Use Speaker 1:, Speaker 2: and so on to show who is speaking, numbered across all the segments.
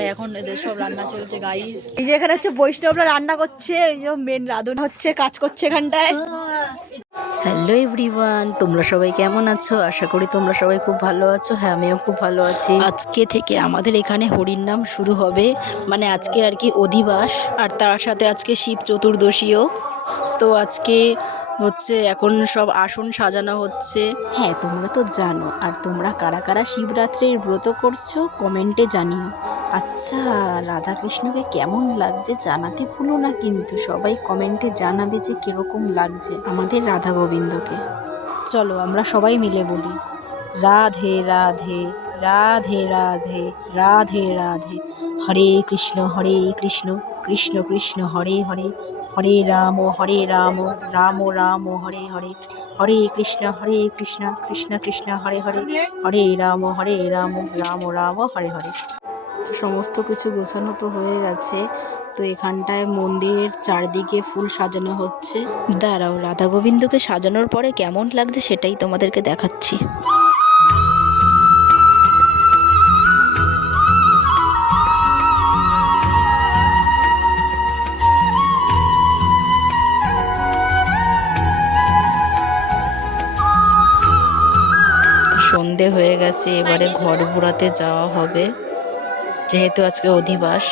Speaker 1: রান্নায় এখন এদের সব রান্না চলছে গাইস এই যে এখানে হচ্ছে বৈষ্ণবরা রান্না করছে এই যে মেন রাঁধুন হচ্ছে কাজ করছে এখানটায় হ্যালো এভরিওয়ান তোমরা সবাই কেমন আছো আশা করি তোমরা সবাই খুব ভালো আছো হ্যাঁ আমিও খুব ভালো আছি আজকে থেকে আমাদের এখানে হরির নাম শুরু হবে মানে আজকে আর কি অধিবাস আর তার সাথে আজকে শিব চতুর্দশীও তো আজকে হচ্ছে এখন সব আসন সাজানো হচ্ছে হ্যাঁ তোমরা তো জানো আর তোমরা কারা কারা শিবরাত্রির ব্রত করছো কমেন্টে জানিও আচ্ছা রাধাকৃষ্ণকে কেমন লাগছে জানাতে ভুলো না কিন্তু সবাই কমেন্টে জানাবে যে কীরকম লাগছে আমাদের রাধা গোবিন্দকে চলো আমরা সবাই মিলে বলি রাধে রাধে রাধে রাধে রাধে রাধে হরে কৃষ্ণ হরে কৃষ্ণ কৃষ্ণ কৃষ্ণ হরে হরে হরে রাম হরে রাম রাম রাম হরে হরে হরে কৃষ্ণ হরে কৃষ্ণ কৃষ্ণ কৃষ্ণ হরে হরে হরে রাম হরে রাম রাম রাম হরে হরে সমস্ত কিছু গোছানো তো হয়ে গেছে তো এখানটায় মন্দিরের চারদিকে ফুল সাজানো হচ্ছে দাঁড়াও রাধা গোবিন্দকে সাজানোর পরে কেমন লাগছে সেটাই তোমাদেরকে দেখাচ্ছি সন্ধে হয়ে গেছে এবারে ঘর ঘোরাতে যাওয়া হবে যেহেতু আজকে অধিবাস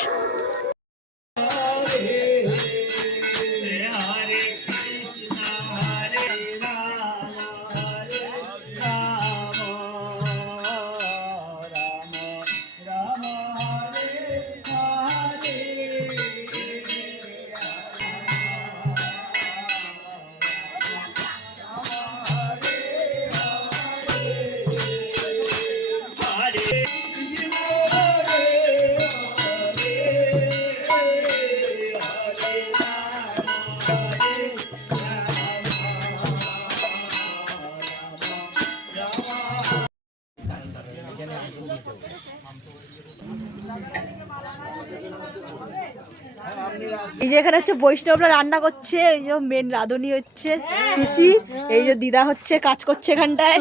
Speaker 1: এই যে এখানে হচ্ছে বৈষ্ণবরা রান্না করছে এই যে মেন রাঁধুনি হচ্ছে পিসি এই যে দিদা হচ্ছে কাজ করছে এখানটায়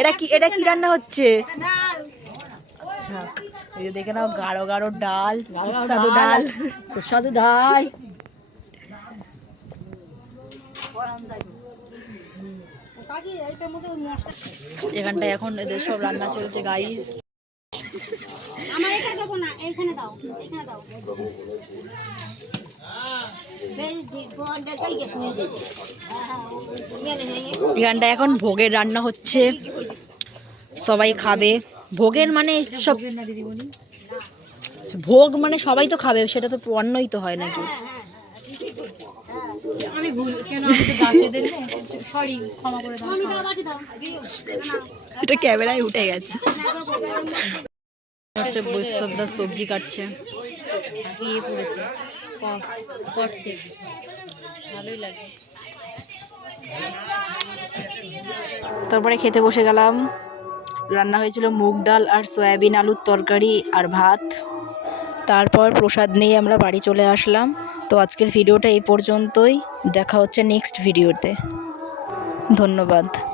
Speaker 1: এটা কি এটা কি রান্না হচ্ছে আচ্ছা এই যে দেখে নাও গাঢ় গাঢ় ডাল সুস্বাদু ডাল সুস্বাদু ডাল এখানটায় এখন এদের সব রান্না চলছে গাইস আমার এটা দেবো না দাও এখানে দাও এখন ভোগের রান্না হচ্ছে সবাই খাবে ভোগের মানে সব ভোগ মানে সবাই তো খাবে সেটা তো অন্যই তো হয় নাকি এটা ক্যামেরায় উঠে গেছে হ্যাঁ, সবজি কাটছে হ্যাঁ, ইয়ে তারপরে খেতে বসে গেলাম রান্না হয়েছিল মুগ ডাল আর সয়াবিন আলুর তরকারি আর ভাত তারপর প্রসাদ নিয়ে আমরা বাড়ি চলে আসলাম তো আজকের ভিডিওটা এই পর্যন্তই দেখা হচ্ছে নেক্সট ভিডিওতে ধন্যবাদ